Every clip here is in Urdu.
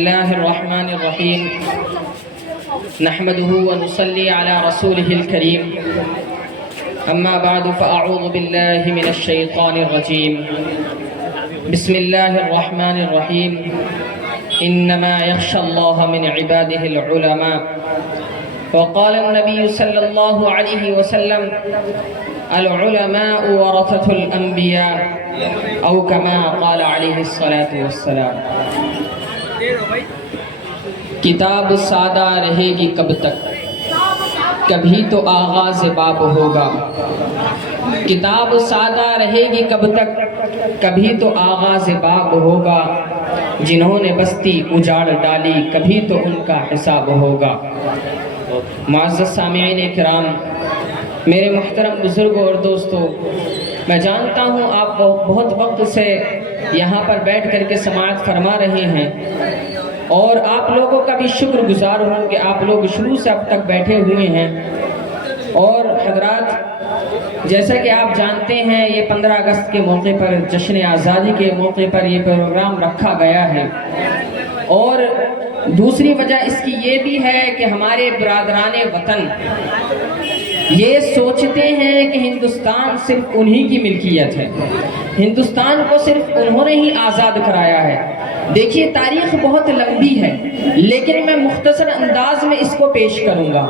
الله الرحمن الرحيم نحمده ونصلي على رسوله الكريم أما بعد فأعوذ بالله من الشيطان الرجيم بسم الله الرحمن الرحيم إنما يخشى الله من عباده العلماء وقال النبي صلى الله عليه وسلم العلماء ورثة الأنبياء أو كما قال عليه الصلاة والسلام کتاب سادہ رہے گی کب تک، کبھی تو آغاز باب ہوگا۔ کتاب سادہ رہے گی کب تک، کبھی تو آغاز باب ہوگا۔ جنہوں نے بستی اجاڑ ڈالی کبھی تو ان کا حساب ہوگا۔ معزز سامعین کرام، میرے محترم بزرگوں اور دوستوں، میں جانتا ہوں آپ بہت وقت سے یہاں پر بیٹھ کر کے سماعت فرما رہے ہیں اور آپ لوگوں کا بھی شکر گزار ہوں کہ آپ لوگ شروع سے اب تک بیٹھے ہوئے ہیں۔ اور حضرات، جیسا کہ آپ جانتے ہیں یہ 15 اگست کے موقع پر، جشن آزادی کے موقع پر یہ پروگرام رکھا گیا ہے، اور دوسری وجہ اس کی یہ بھی ہے کہ ہمارے برادران وطن یہ سوچتے ہیں کہ ہندوستان صرف انہی کی ملکیت ہے، ہندوستان کو صرف انہوں نے ہی آزاد کرایا ہے۔ دیکھیے تاریخ بہت لمبی ہے، لیکن میں مختصر انداز میں اس کو پیش کروں گا،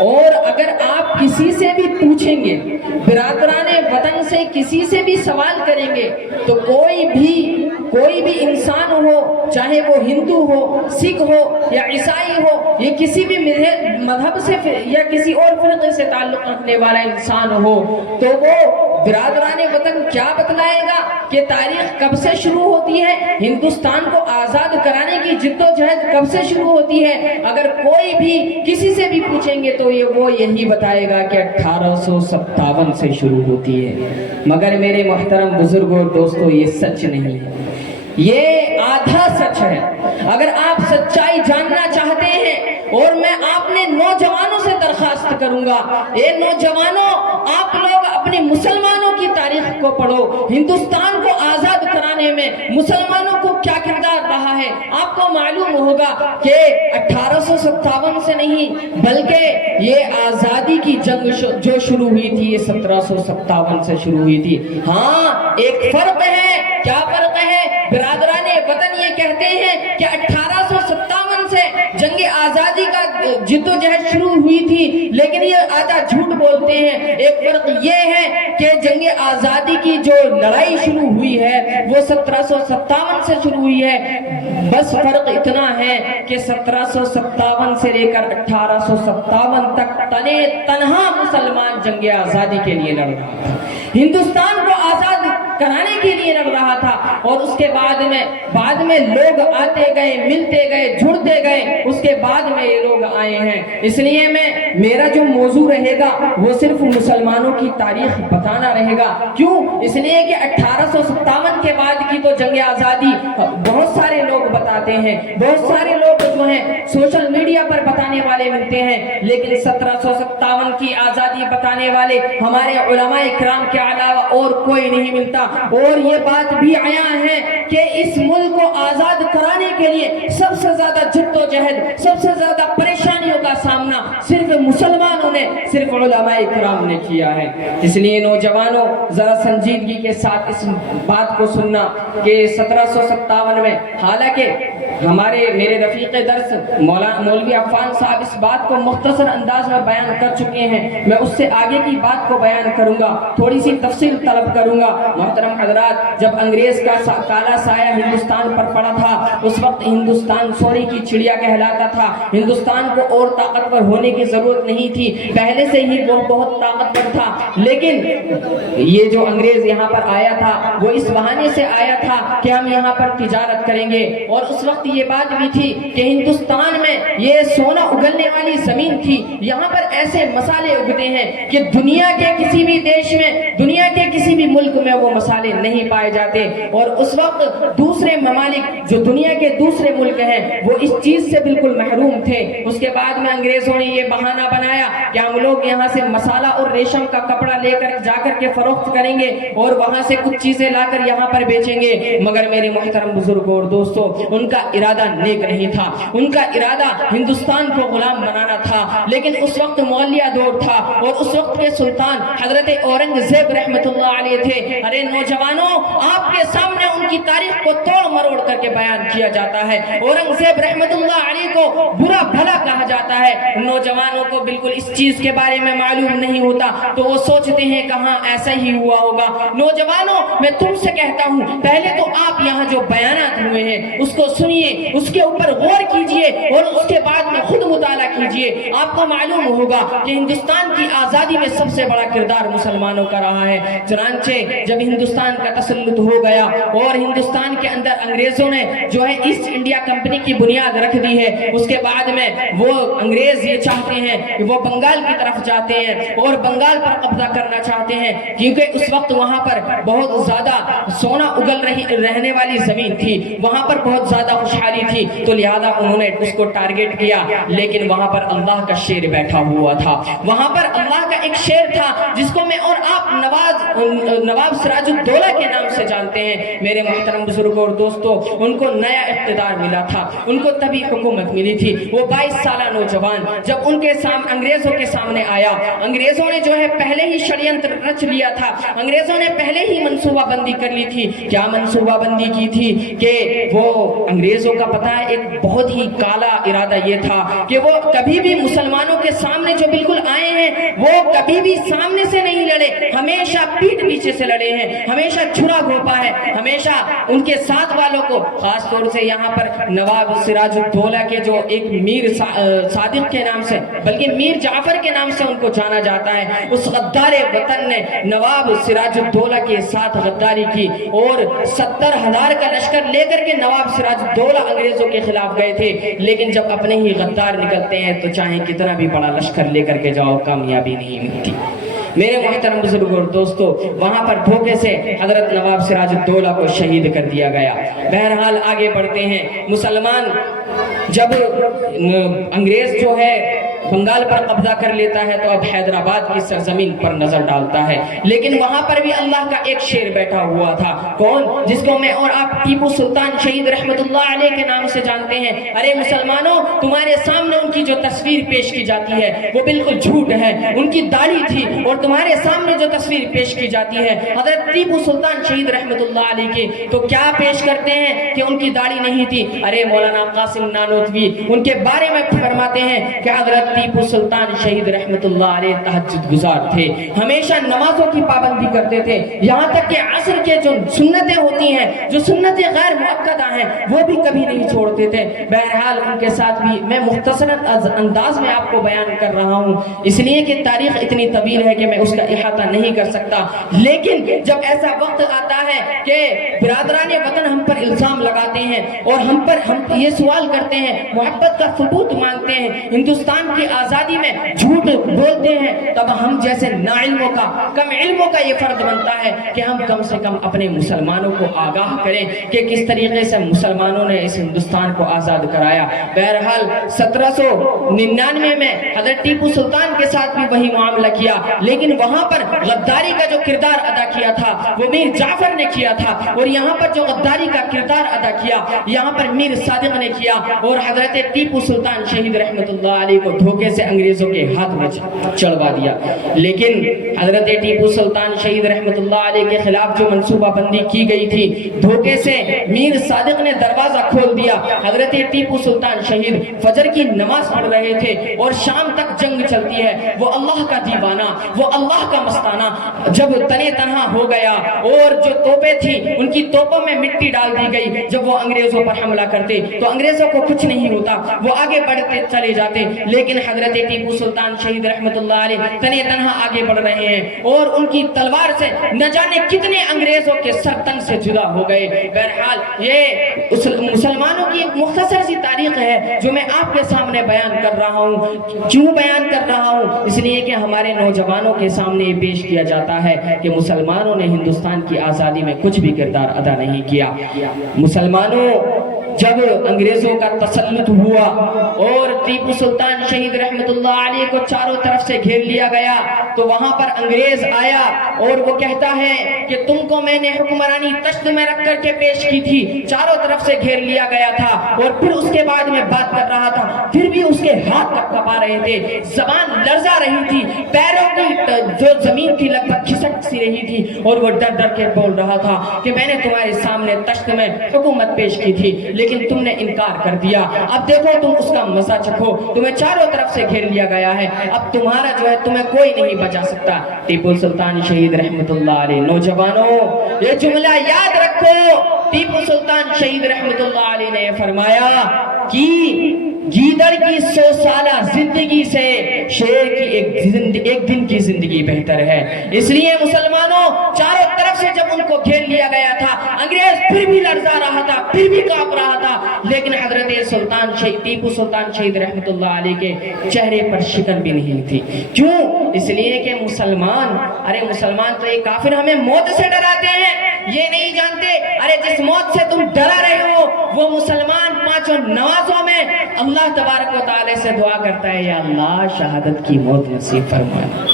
اور اگر آپ کسی سے بھی پوچھیں گے، برادران وطن سے کسی سے بھی سوال کریں گے، تو کوئی بھی انسان ہو، چاہے وہ ہندو ہو، سکھ ہو یا عیسائی ہو، یہ کسی بھی مذہب سے یا کسی اور فرقے سے تعلق رکھنے والا انسان ہو، تو وہ برادران وطن کیا بتلائے گا کہ تاریخ کب سے شروع ہوتی ہے، ہندوستان کو آزاد کرانے کی جدوجہد کب سے شروع ہوتی ہے۔ اگر کوئی بھی کسی سے بھی پوچھیں گے تو وہ یہی بتائے گا کہ 1857 سے شروع ہوتی ہے۔ مگر میرے محترم بزرگوں اور دوستوں، یہ سچ نہیں ہے، یہ آدھا سچ ہے۔ اگر آپ سچائی جاننا چاہتے ہیں، اور میں آپ نے نوجوانوں سے درخواست کروں گا، اے نوجوانوں، آپ لوگ اپنے مسلمانوں کی تاریخ کو پڑھو، ہندوستان کو آزاد کرانے میں مسلمانوں کو کیا کردار رہا ہے۔ آپ کو معلوم ہوگا کہ 1857 سے نہیں بلکہ یہ آزادی کی جنگ جو شروع ہوئی تھی یہ 1757 سے شروع ہوئی تھی۔ ہاں، ایک فرق ہے۔ کیا فرق ہے؟ برادران وطن یہ کہتے ہیں کہ 1857 سے جنگ آزادی کا جدوجہد شروع ہوئی تھی، لیکن یہ آدھا جھوٹ بولتے ہیں۔ ایک فرق یہ ہے کہ جنگ آزادی کی جو لڑائی شروع ہوئی ہے وہ 1757 سے شروع ہوئی ہے، بس فرق اتنا ہے کہ 1757 سے لے کر 1857 تک تنہا مسلمان جنگ آزادی کے لیے لڑ رہا تھا، ہندوستان کو آزاد کرانے کے لیے لڑ رہا تھا، اور اس کے بعد میں لوگ آتے گئے، ملتے گئے، جڑتے گئے، اس کے بعد میں یہ لوگ آئے ہیں۔ اس لیے میرا جو موضوع رہے گا وہ صرف مسلمانوں کی تاریخ بتانا رہے گا۔ کیوں؟ اس لیے کہ 1857 کے بعد کی تو جنگ آزادی بہت سارے لوگ بتاتے ہیں، بہت سارے لوگ جو ہیں سوشل میڈیا پر بتانے والے ملتے ہیں، لیکن 1757 کی آزادی بتانے والے ہمارے علماء کرام کے علاوہ اور کوئی نہیں ملتا۔ اور یہ بات بھی عیاں ہے کہ اس ملک کو آزاد کرانے کے لیے سب سے زیادہ جدوجہد، سب سے زیادہ پریشانیوں کا سامنا صرف مسلمانوں نے، صرف علماء کرام نے کیا ہے۔ اس لیے نوجوانوں، ذرا سنجیدگی کے ساتھ اس بات کو سننا کہ 1757 میں، حالانکہ میرے رفیق درس مولوی عفان صاحب اس بات کو مختصر انداز میں بیان کر چکے ہیں، میں اس سے آگے کی بات کو بیان کروں گا، تھوڑی سی تفصیل طلب کروں گا۔ محترم حضرات، جب انگریز کا کالا سایہ ہندوستان پر پڑا تھا، اس وقت ہندوستان سونے کی چڑیا کہلاتا تھا، ہندوستان کو اور طاقتور ہونے کی ضرورت نہیں تھی، پہلے سے ہی وہ بہت طاقتور تھا، لیکن یہ جو انگریز یہاں پر آیا تھا وہ اس بہانے سے آیا تھا کہ ہم یہاں پر تجارت کریں گے، اور اس وقت یہ بات بھی تھی کہ ہندوستان میں یہ سونا اگلنے والی زمین تھی، یہاں پر ایسے مسالے اگتے ہیں کہ دنیا کے کسی بھی دیش میں، دنیا کے کسی بھی ملک میں وہ مسالے نہیں پائے جاتے، اور اس وقت دوسرے ممالک جو دنیا کے دوسرے ملک ہیں وہ اس چیز سے بالکل محروم تھے۔ اس کے بعد میں انگریزوں نے یہ بہانہ بنایا کہ ہم لوگ لوگ یہاں سے مسالہ اور ریشم کا کپڑا لے کر جا کر کے فروخت کریں گے اور وہاں سے کچھ چیزیں لا کر یہاں پر بیچیں گے، مگر میرے محترم بزرگوں اور دوستوں ان کا ارادہ نیک نہیں تھا، ان کا ارادہ ہندوستان کو غلام بنانا تھا۔ لیکن اس وقت مولیہ دور تھا اور اس وقت کے سلطان حضرت اورنگزیب رحمت اللہ علیہ تھے۔ ارے نوجوانوں، آپ کے سامنے ان کی تاریخ کو توڑ مروڑ کر کے بیان کیا جاتا ہے۔ اورنگزیب رحمت اللہ علیہ کو برا بھلا کہا جاتا ہے، نوجوانوں کو بالکل اس چیز کے بارے میں معلوم نہیں ہوتا تو وہ سوچتے ہیں کہاں ایسا ہی ہوا ہوگا۔ نوجوانوں، میں تم سے کہتا ہوں پہلے تو آپ یہاں جو بیانات ہوئے ہیں اس کو سنیے، اس کے اوپر غور کیجئے اور اس کے بعد میں خود مطالعہ کیجئے۔ آپ کو معلوم ہوگا کہ ہندوستان کی آزادی میں سب سے بڑا کردار مسلمانوں کا رہا ہے۔ چنانچہ جب ہندوستان کا تسلط ہو گیا اور ہندوستان کے اندر انگریزوں نے جو ہے ایسٹ انڈیا کمپنی کی بنیاد رکھ دی ہے، اس کے بعد میں وہ انگریز یہ چاہتے ہیں کہ وہ بنگال کی طرف جاتے ہیں اور بنگال پر قبضہ کرنا چاہتے ہیں، کیونکہ اس وقت وہاں پر بہت زیادہ سونا اگل رہنے والی زمین تھی، وہاں پر بہت زیادہ خوشحالی تھی، تو لہذا انہوں نے اس کو ٹارگٹ کیا۔ لیکن وہاں پر اللہ کا شیر بیٹھا ہوا تھا، وہاں پر اللہ کا ایک شیر تھا جس کو میں اور آپ نواب سراج الدولہ کے نام سے جانتے ہیں۔ میرے محترم بزرگوں اور دوستوں، ان کو نیا اقتدار ملا تھا، ان کو تبھی حکومت ملی تھی۔ وہ 22 سالہ نوجوان جب ان کے سامنے انگریزوں کے سامنے آیا، انگریزوں نے جو ہے پہلے ہی شڑینتر رچ لیا تھا، انگریزوں نے پہلے ہی منصوبہ بندی کر لی تھی۔ کیا منصوبہ بندی کی تھی کہ وہ انگریزوں کا پتہ ہے ایک بہت ہی کالا ارادہ یہ تھا کہ وہ کبھی بھی مسلمانوں کے سامنے جو بالکل آئے ہیں وہ کبھی بھی سامنے سے نہیں لڑے، ہمیشہ پیٹ پیچھے سے لڑے ہیں، ہمیشہ چھرا گھوپا ہے، ہمیشہ ان کے ساتھ والوں کو، خاص طور سے یہاں پر نواب سراج الدولہ کے جو ایک میر صادق کے نام سے بلکہ میر جعفر کے نام سے ان کو جانا جاتا ہے، اس غدار وطن نے نواب سراج الدولہ کے ساتھ غداری کی اور 70,000 کا لشکر لے کر کے نواب سراج الدولہ انگریزوں کے خلاف گئے تھے۔ لیکن جب اپنے ہی غدار نکلتے ہیں تو چاہے کتنا بھی بڑا لشکر لے کر کے جاؤ کامیابی نہیں ملتی۔ میرے محترم بزرگوں اور دوستوں، وہاں پر دھوکے سے حضرت نواب سراج الدولہ کو شہید کر دیا گیا۔ بہرحال آگے بڑھتے ہیں۔ مسلمان جب انگریز جو ہے بنگال پر قبضہ کر لیتا ہے تو اب حیدرآباد کی سرزمین پر نظر ڈالتا ہے، لیکن وہاں پر بھی اللہ کا ایک شیر بیٹھا ہوا تھا۔ کون؟ جس کو میں اور آپ ٹیپو سلطان شہید رحمت اللہ علیہ کے نام سے جانتے ہیں۔ ارے مسلمانوں، تمہارے سامنے ان کی جو تصویر پیش کی جاتی ہے وہ بالکل جھوٹ ہے۔ ان کی داڑھی تھی اور تمہارے سامنے جو تصویر پیش کی جاتی ہے حضرت ٹیپو سلطان شہید رحمت اللہ علیہ کی، تو کیا پیش کرتے ہیں کہ ان کی داڑھی نہیں تھی؟ ارے مولانا قاسم نانوتوی ان کے بارے میں فرماتے ہیں کہ حضرت ٹیپو سلطان شہید رحمت اللہ علیہ تہجد گزار تھے، ہمیشہ نمازوں کی پابندی کرتے تھے، یہاں تک کہ عصر کے جو سنتیں ہوتی ہیں، جو سنتیں غیر مؤکدہ ہیں، وہ بھی کبھی نہیں چھوڑتے تھے۔ بہرحال ان کے ساتھ بھی میں مختصر انداز میں آپ کو بیان کر رہا ہوں، اس لیے کہ تاریخ اتنی طویل ہے کہ میں اس کا احاطہ نہیں کر سکتا۔ لیکن جب ایسا وقت آتا ہے کہ برادران وطن ہم پر الزام لگاتے ہیں اور ہم یہ سوال کرتے ہیں، محبت کا ثبوت مانگتے ہیں، ہندوستان کی آزادی میں جھوٹ بولتے ہیں، تب ہم جیسے ناعلموں کا، کم علموں کا یہ فرض بنتا ہے کہ ہم کم سے کم اپنے مسلمانوں کو آگاہ کریں کہ کس طریقے سے مسلمانوں نے اس ہندوستان کو آزاد کرایا۔ بہرحال 1799 میں حضرت ٹیپو سلطان کے ساتھ بھی وہی معاملہ کیا، لیکن وہاں پر غداری کا جو کردار ادا کیا تھا وہ میر جعفر نے کیا تھا، اور یہاں پر جو غداری کا کردار ادا کیا یہاں پر میر صادق نے کیا، اور حضرت ٹیپو سلطان شہید رحمت اللہ علیہ کو دھوکے سے انگریزوں کے ہاتھ میں چڑھوا دیا۔ لیکن حضرت ٹیپو سلطان شہید رحمت اللہ علیہ کے خلاف جو منصوبہ بندی کی گئی تھی، دھوکے سے میر صادق نے دروازہ کھول دیا۔ حضرت ٹیپو سلطان شہید فجر کی نماز پڑھ رہے تھے اور شام تک جنگ چلتی ہے، وہ اللہ کا دیوانہ، وہ اللہ کا مستانہ جب تنے تنہا ہو گیا اور جو توپیں تھی ان کی توپوں میں مٹی ڈال دی گئی، جب وہ انگریزوں پر حملہ کرتے تو انگریزوں کو کچھ نہیں ہوتا، وہ آگے بڑھتے چلے جاتے، لیکن حضرت ٹیپو سلطان شہید رحمت اللہ علیہ تنے تنہا آگے بڑھ رہے ہیں اور ان کی تلوار سے نہ جانے کتنے انگریزوں کے سر تن سے جدا ہو گئے۔ بہرحال یہ مسلمانوں کی ایک مختصر سی تاریخ ہے جو میں آپ کے سامنے بیان کر رہا ہوں۔ کیوں بیان کر رہا ہوں؟ اس لیے کہ ہمارے نوجوانوں کے سامنے یہ پیش کیا جاتا ہے کہ مسلمانوں نے ہندوستان کی آزادی میں کچھ بھی کردار ادا نہیں کیا۔ مسلمانوں جب انگریزوں کا تسلط ہوا اور ٹیپو سلطان شہید رحمت اللہ علیہ کو چاروں طرف سے گھیر لیا گیا تو وہاں پر انگریز آیا اور وہ کہتا ہے کہ تم کو میں نے حکمرانی تشت میں رکھ کر کے پیش کی تھی، چاروں طرف سے گھیر لیا گیا تھا، اور پھر اس کے بعد میں بات کر رہا تھا، پھر بھی اس کے ہاتھ کپا رہے تھے، زبان لرزا رہی تھی، پیروں کی جو زمین تھی لگ بھگ کھسک سی رہی تھی، اور وہ ڈر ڈر کے بول رہا تھا کہ میں نے تمہارے سامنے تشت میں حکومت پیش کی تھی لیکن تم نے انکار کر دیا، اب دیکھو تم اس کا مزہ چکھو، تمہیں چاروں طرف سے گھیر لیا گیا ہے، اب تمہارا جو ہے تمہیں کوئی نہیں بچا سکتا۔ ٹیپو سلطان شہید رحمت اللہ علیہ، نوجوانوں یہ جملہ یاد رکھو، ٹیپو سلطان شہید رحمت اللہ علیہ نے فرمایا کہ گیدڑ کی 100 سالہ زندگی سے شیر کی ایک دن کی زندگی بہتر ہے۔ اس لیے مسلمانوں چاروں طرف سے جب ان کو گھیر لیا گیا تھا، انگریز پھر بھی لرزا رہا تھا، پھر بھی کانپ رہا تھا، لیکن حضرت ٹیپو سلطان شہید رحمت اللہ علیہ کے چہرے پر شکن بھی نہیں تھی۔ کیوں؟ اس لیے کہ مسلمان تو یہ کافر ہمیں موت سے ڈراتے ہیں، یہ نہیں جانتے جس موت سے تم ڈرا رہے ہو وہ مسلمان 5 نمازوں میں اللہ تبارک و تعالی سے دعا کرتا ہے، یا اللہ شہادت کی موت نصیب فرمانا،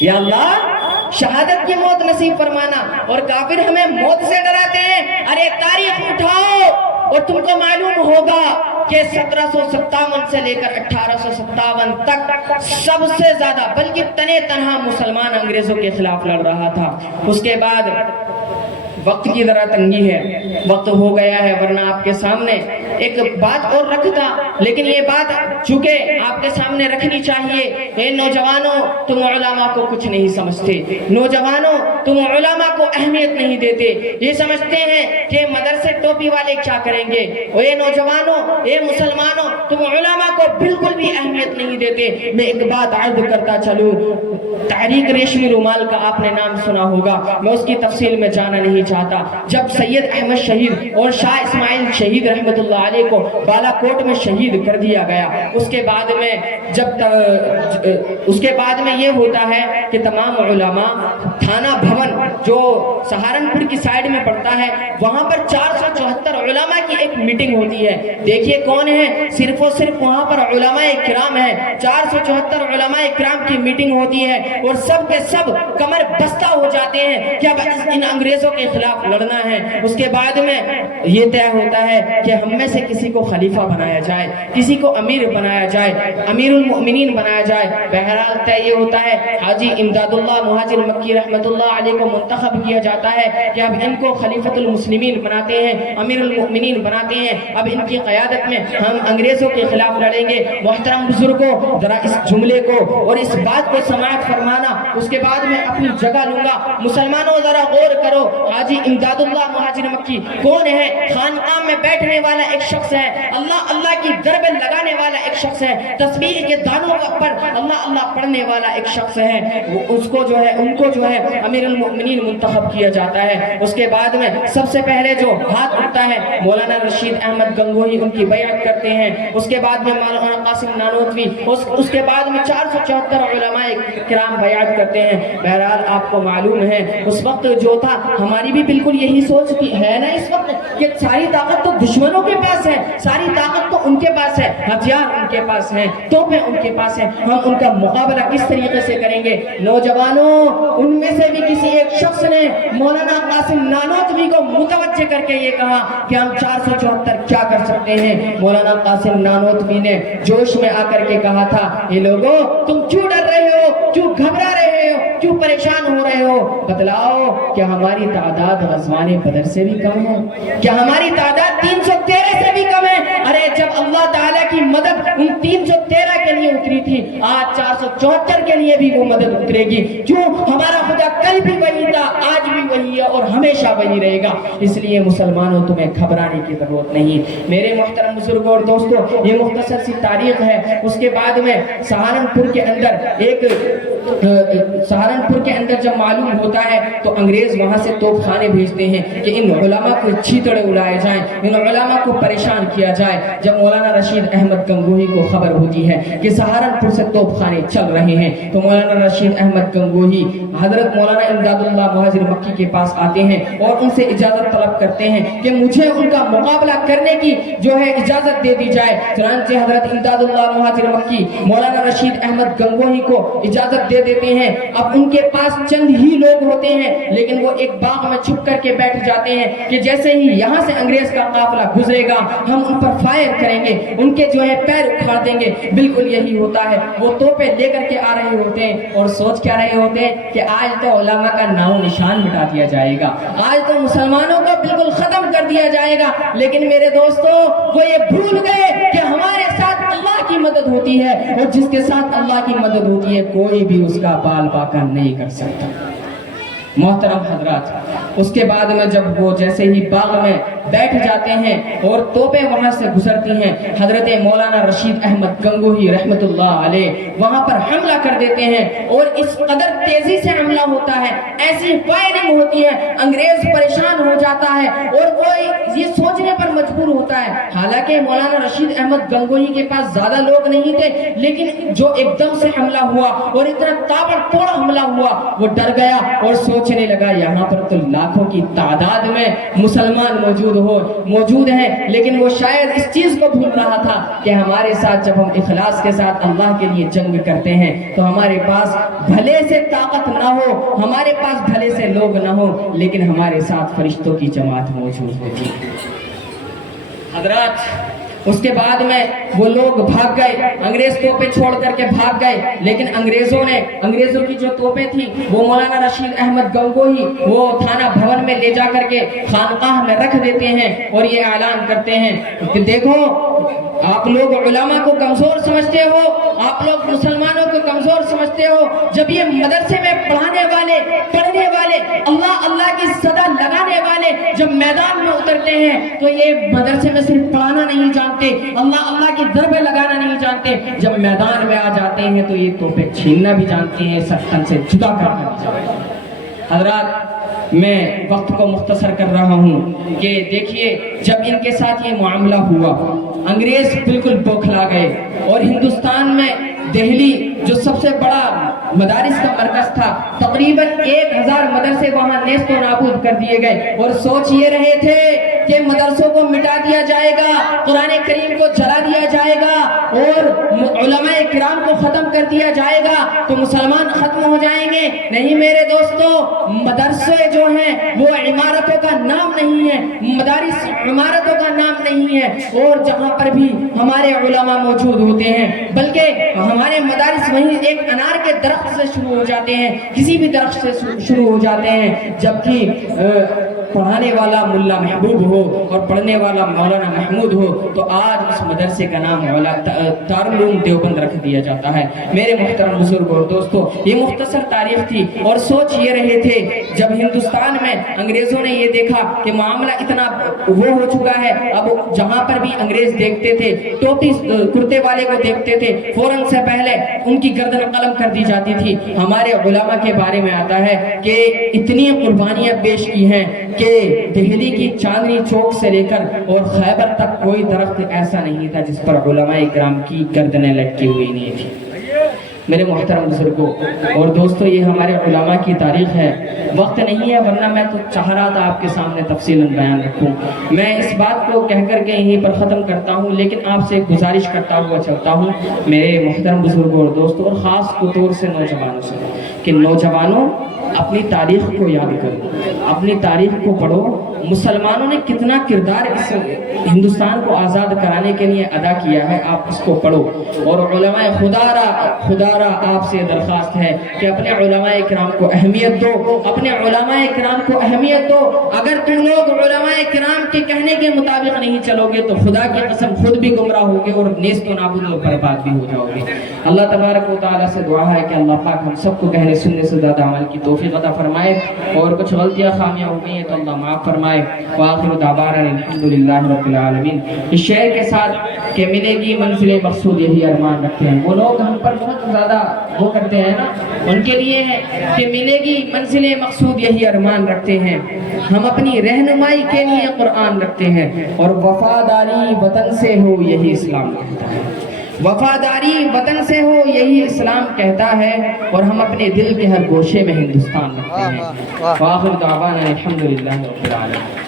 یا اللہ شہادت کی موت نصیب فرمانا، اور کافر ہمیں موت سے ڈراتے ہیں۔ تاریخ اٹھاؤ اور تم کو معلوم ہوگا کہ 1757 سے لے کر 1857 تک سب سے زیادہ بلکہ تنے تنہا مسلمان انگریزوں کے خلاف لڑ رہا تھا۔ اس کے بعد وقت کی ذرا تنگی ہے، وقت ہو گیا ہے، ورنہ آپ کے سامنے ایک بات اور رکھتا، لیکن یہ بات چونکہ آپ کے سامنے رکھنی چاہیے۔ اے نوجوانوں تم علماء کو کچھ نہیں سمجھتے، نوجوانوں تم علماء کو اہمیت نہیں دیتے، یہ سمجھتے ہیں کہ مدرسے ٹوپی والے کیا کریں گے۔ اے نوجوانوں، اے مسلمانوں تم علماء کو بالکل بھی اہمیت نہیں دیتے۔ میں ایک بات عرض کرتا چلوں، تحریک ریشمی رومال کا آپ نے نام سنا ہوگا، میں اس کی تفصیل میں جانا نہیں چاہتا۔ جب سید احمد شہید اور شاہ اسماعیل شہید رحمت اللہ علیہ کو بالا کوٹ میں شہید کر دیا گیا، اس کے بعد میں یہ ہوتا ہے کہ تمام علماء تھانہ بھون جو سہارنپور کی سائیڈ میں پڑتا ہے وہاں پر 474 علماء کی ایک میٹنگ ہوتی ہے۔ دیکھیے کون ہے، صرف اور صرف وہاں پر علماء کرام ہیں، 474 علماء کرام کی میٹنگ ہوتی ہے اور سب کے سب کمر بستہ ہو جاتے ہیں کہ اب ان انگریزوں کے خلاف لڑنا ہے۔ اس کے بعد میں یہ طے ہوتا ہے کہ ہم میں سے کسی کو خلیفہ بنایا جائے، کسی کو امیر بنایا جائے، امیر المؤمنین بنایا جائے۔ بہرحال طے یہ ہوتا ہے حاجی امداد اللہ مہاجر مکی رحمت اللہ علیہ کو منتخب کیا جاتا ہے کہ اب ان کو خلیفۃ المسلمین بناتے ہیں، امیر المؤمنین بناتے ہیں، اب ان کی قیادت میں ہم انگریزوں کے خلاف لڑیں گے۔ محترم بزرگوں ذرا اس جملے کو اور اس بات کو سماعت فرمانا، اس کے بعد میں اپنی جگہ لوں گا۔ مسلمانوں ذرا غور کرو، حاجی امداد اللہ مہاجر مکی کون ہے؟ خانقاہ میں بیٹھنے والا ایک شخص ہے، اللہ اللہ کی دربیں لگانے والا ایک شخص ہے، تسبیح کے دانوں پر اللہ اللہ پڑھنے والا ایک شخص ہے، ان کو جو ہے امیر المؤمنین منتخب کیا جاتا ہے۔ اس کے بعد میں سب سے پہلے جو ہاتھ اٹھتا ہے مولانا رشید احمد گنگوہی، ان کی بیعت کرتے ہیں۔ اس کے بعد میں مولانا قاسم نانوتوی، اس کے بعد میں 474 علماء کرام بیعت کرتے ہیں۔ بہرحال آپ کو معلوم ہے اس وقت جو تھا، ہماری بھی بالکل یہی سوچ ہے نا اس وقت کہ ساری طاقت تو دشمنوں کے پاس ہے، ساری طاقت تو ان کے پاس ہے، ہتھیار ان کے پاس ہیں، توپیں ان کے پاس ہیں، ہم ان کا مقابلہ کس طریقے سے کریں گے؟ نوجوانوں ان میں سے بھی کسی ایک شخص نے مولانا قاسم نانوتوی کو متوجہ کر کے یہ کہا کہ ہم 474 کیا کر سکتے ہیں۔ مولانا قاسم نانوتوی نے جوش میں آ کر کے کہا تھا، یہ لوگوں تم کیوں ڈر رہے ہو، کیوں گھبرا رہے ہو، کیوں پریشان ہو رہے ہو؟ بتلاؤ کیا ہماری تعداد غزوان بدر سے بھی کم ہے؟ کیا ہماری تعداد 313 سے بھی کم ہے؟ ارے جب اللہ تعالیٰ کی مدد ان 313 کے لیے اتری تھی، آج 474 کے لیے بھی وہ مدد اترے گی۔ کیوں؟ ہمارا خدا کل بھی وہی تھا، آج بھی وہی ہے اور ہمیشہ وہی رہے گا۔ اس لیے مسلمانوں تمہیں گھبرانے کی ضرورت نہیں۔ میرے محترم بزرگوں اور دوستوں، یہ مختصر سی تاریخ ہے۔ اس کے بعد میں سہارنپور کے اندر ایک سہارنپور کے اندر جب معلوم ہوتا ہے تو انگریز وہاں سے توپ خانے بھیجتے ہیں کہ ان علماء کو چھیتڑے اڑائے جائیں، ان علماء کو پریشان کیا جائے۔ جب مولانا رشید احمد گنگوہی کو خبر ہوتی ہے کہ سہارنپور سے توپ خانے چل رہے ہیں تو مولانا رشید احمد گنگوہی حضرت مولانا امداد اللہ مہاجر مکی کے پاس آتے ہیں اور ان سے اجازت طلب کرتے ہیں کہ مجھے ان کا مقابلہ کرنے کی جو ہے اجازت دے دی جائے۔ چنانچہ حضرت امداد اللہ مہاجر مکی مولانا رشید احمد گنگوہی کو اجازت دے دیتے ہیں۔ اب ان کے پاس چند ہی لوگ ہوتے ہیں لیکن وہ ایک باغ میں چھپ کر کے بیٹھ جاتے ہیں کہ جیسے ہی یہاں سے انگریز کا قافلہ گزرے گا ہم ان پر فائر کریں گے، ان کے جو ہے پیر اکھاڑ دیں گے۔ بالکل یہی ہوتا ہے، وہ توپیں لے کر کے آ رہے ہوتے ہیں اور سوچ کیا رہے ہوتے ہیں کہ آج تو علماء کا نام و نشان مٹا دیا جائے گا، آج تو مسلمانوں کو بالکل ختم کر دیا جائے گا۔ لیکن میرے دوستو وہ یہ بھول گئے کہ ہمارے ساتھ اللہ کی مدد ہوتی ہے، اور جس کے ساتھ اللہ کی مدد ہوتی ہے کوئی بھی اس کا بال باقا نہیں کر سکتا۔ محترم حضرات، اس کے بعد میں جب وہ جیسے ہی باغ میں بیٹھ جاتے ہیں اور توپیں وہاں سے گزرتی ہیں، حضرت مولانا رشید احمد گنگوہی رحمت اللہ علیہ وہاں پر حملہ کر دیتے ہیں، اور اس قدر تیزی سے حملہ ہوتا ہے، ایسی فائرنگ ہوتی ہے، انگریز پریشان ہو جاتا ہے اور وہ یہ سوچنے پر مجبور ہوتا ہے۔ حالانکہ مولانا رشید احمد گنگوہی کے پاس زیادہ لوگ نہیں تھے، لیکن جو ایک دم سے حملہ ہوا اور اتنا تابڑ توڑ حملہ ہوا، وہ ڈر گیا اور سوچنے لگا یہاں پر تو لاکھوں کی تعداد میں مسلمان موجود ہیں، لیکن وہ شاید اس چیز کو بھول رہا تھا کہ ہمارے ساتھ جب ہم اخلاص کے ساتھ اللہ کے لیے جنگ کرتے ہیں تو ہمارے پاس بھلے سے طاقت نہ ہو، ہمارے پاس بھلے سے لوگ نہ ہو، لیکن ہمارے ساتھ فرشتوں کی جماعت موجود ہوتی ہے۔ حضرات، اس کے بعد میں وہ لوگ بھاگ گئے، انگریز توپیں چھوڑ کر کے بھاگ گئے، لیکن انگریزوں کی جو توپیں تھیں وہ مولانا رشید احمد گنگوہی وہ تھانہ بھون میں لے جا کر کے خانقاہ میں رکھ دیتے ہیں اور یہ اعلان کرتے ہیں کہ دیکھو آپ لوگ علماء کو کمزور سمجھتے ہو، آپ لوگ مسلمانوں کو کمزور سمجھتے ہو، جب یہ مدرسے میں پڑھانے والے پڑھنے والے اللہ اللہ کی صدا لگانے والے جب میدان میں اترتے ہیں تو یہ مدرسے میں صرف پڑھانا نہیں جانتے، اللہ اللہ کی ضربیں لگانا نہیں جانتے، جب میدان میں آ جاتے ہیں تو یہ توپیں چھیننا بھی جانتے ہیں، سختن سے جدا کرنا بھی جانتے ہیں۔ حضرات، میں وقت کو مختصر کر رہا ہوں کہ دیکھیے جب ان کے ساتھ یہ معاملہ ہوا انگریز بالکل بوکھلا گئے، اور ہندوستان میں دہلی جو سب سے بڑا مدارس کا مرکز تھا، تقریباً 1000 مدرسے وہاں نیست و نابود کر دیے گئے، اور سوچ یہ رہے تھے کہ مدرسوں کو مٹا دیا جائے گا، قرآن کریم کو جلا دیا جائے گا اور علماء کرام کو ختم کر دیا جائے گا تو مسلمان ختم ہو جائیں گے۔ نہیں میرے دوستو، مدرسے جو ہیں وہ عمارتوں کا نام نہیں ہے، مدارس عمارتوں کا نام نہیں ہے، اور جہاں پر بھی ہمارے علماء موجود ہوتے ہیں بلکہ ہمارے مدارس وہیں ایک انار کے درخت سے شروع ہو جاتے ہیں، کسی بھی درخت سے شروع ہو جاتے ہیں، جبکہ پڑھانے والا ملا محبوب ہو اور پڑھنے والا مولانا محمود ہو تو آج اس مدرسے کا نام دارالعلوم دیوبند رکھ دیا جاتا ہے۔ میرے محترم بزرگ اور دوستو، یہ مختصر تاریخ تھی، اور سوچ یہ رہے تھے جب ہندوستان میں انگریزوں نے یہ دیکھا کہ معاملہ اتنا وہ ہو چکا ہے، اب جہاں پر بھی انگریز دیکھتے تھے ٹوپی کرتے والے کو دیکھتے تھے فوراً سے پہلے ان کی گردن قلم کر دی جاتی تھی۔ ہمارے علماء کے بارے میں آتا ہے کہ اتنی قربانیاں پیش کی ہیں کہ دہلی کی چاندنی چوک سے لے کر اور خیبر تک کوئی درخت ایسا نہیں تھا جس پر علماء کرام کی گردنیں لٹکی ہوئی نہیں تھی۔ میرے محترم بزرگوں اور دوستو، یہ ہمارے علماء کی تاریخ ہے۔ وقت نہیں ہے ورنہ میں تو چاہ رہا تھا آپ کے سامنے تفصیلاً بیان رکھوں۔ میں اس بات کو کہہ کر کے یہیں پر ختم کرتا ہوں، لیکن آپ سے گزارش کرتا ہوا چلتا ہوں میرے محترم بزرگوں اور دوستو، اور خاص طور سے نوجوانوں سے، کہ نوجوانوں اپنی تاریخ کو یاد کرو، اپنی تاریخ کو پڑھو۔ مسلمانوں نے کتنا کردار اس ہندوستان کو آزاد کرانے کے لیے ادا کیا ہے، آپ اس کو پڑھو۔ اور علماء خدا را آپ سے درخواست ہے کہ اپنے علماء کرام کو اہمیت دو، اپنے علماء کرام کو اہمیت دو۔ اگر تم لوگ علماء کرام کے کہنے کے مطابق نہیں چلو گے تو خدا کی قسم خود بھی گمراہ ہوگے اور نیست و نابود و برباد بھی ہو جاؤ گے۔ اللہ تبارک و تعالیٰ سے دعا ہے کہ اللہ پاک ہم سب کو کہنے سننے سے زیادہ عمل کی توفیق عطا فرمائے، اور کچھ غلطیاں خامیاں ہو گئی ہیں تو اللہ معاف فرمائے۔ فرمائے۔ وآخر دعوانا الحمدللہ رب العالمین۔ اس شعر کے ساتھ کہ ملے گی منزل مقصود یہی ارمان رکھتے ہیں، وہ لوگ ہم پر بہت زیادہ وہ کرتے ہیں نا، ان کے لیے ہے کہ ملے گی منزل مقصود یہی ارمان رکھتے ہیں، ہم اپنی رہنمائی کے لیے قرآن رکھتے ہیں، اور وفاداری وطن سے ہو یہی اسلام کہتا ہے، وفاداری وطن سے ہو یہی اسلام کہتا ہے، اور ہم اپنے دل کے ہر گوشے میں ہندوستان رکھتے ہیں۔ وآخر دعوانا الحمدللہ رب العالمین۔